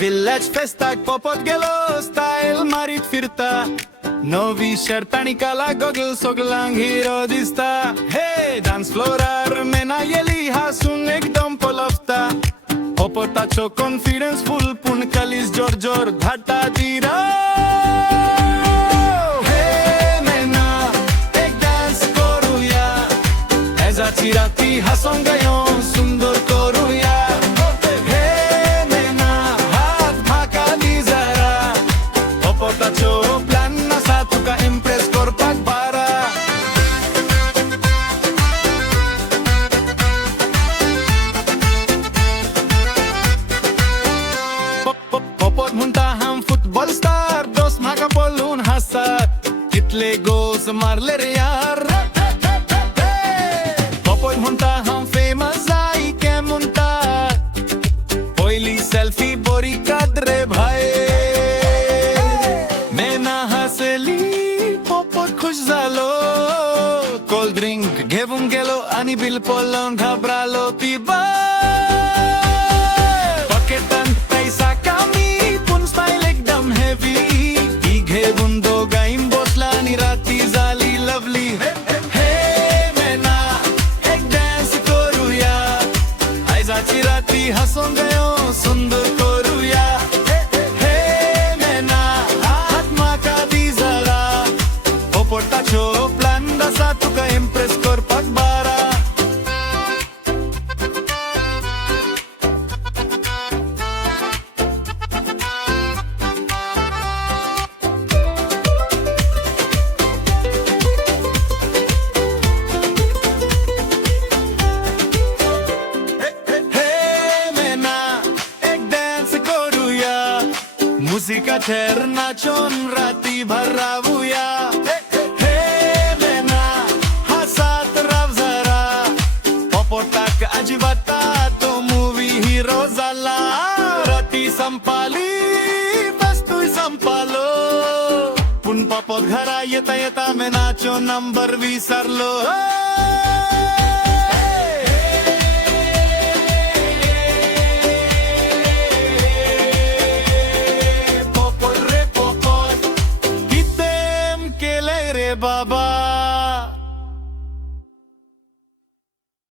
village फेस्ताक पोपोत गेलो style मारीत फिरता नवी शर्ट आणि काला गॉगल सोगलांग हिरो दिसता हे डान्स फ्लोरार मेना येली हासून एकदम पलपता पोपोताचो कॉन्फिडन्स फुल पूण कालीस जोर जोर धाटा दिरा हे मेना एक डान्स करूया एजाची राती हासून गयो सुंदर करूया हे मेना हात भाका दी जरा पोपोताचो प्लॅन नसा तुका इम्प्रेस करपाक बारा पोपोत म्हणता हम फुटबॉल स्टार दोस्त म्हाका पळून हसतात कितले गोल्स मारले रे यार पोपोत म्हणता हम फेमस जाई के म्हणतात पयली सेल्फी बरी काड रे भाई मेना हसली पोपोत खुश जालो कोल्ड ड्रिंक घेऊन गेलो आणि बिल पळोवन घाबरालो पिबा पॉकेटान पैसा कमी पूण स्टाईल एकदम हेवी ती घेऊन दोगांय बसला आणि राती झाली लवली हे मेना एक डान्स करूया आयजाची राती हसून गयो सुंदर करूया हे मेना हात म्हाका दी जरा पोपोटाचो प्लॅन कसा तुका इम्प्रेस करपाक बारा Música eterna chon rati भरावूया हे मेना हसत राव जरा पोपोटाक अजिबात तो मूवी हिरो झाला राती संपाली वस्तू संपालो पूण पोपोत घरा येता येता मेनाचो नंबर विसरलो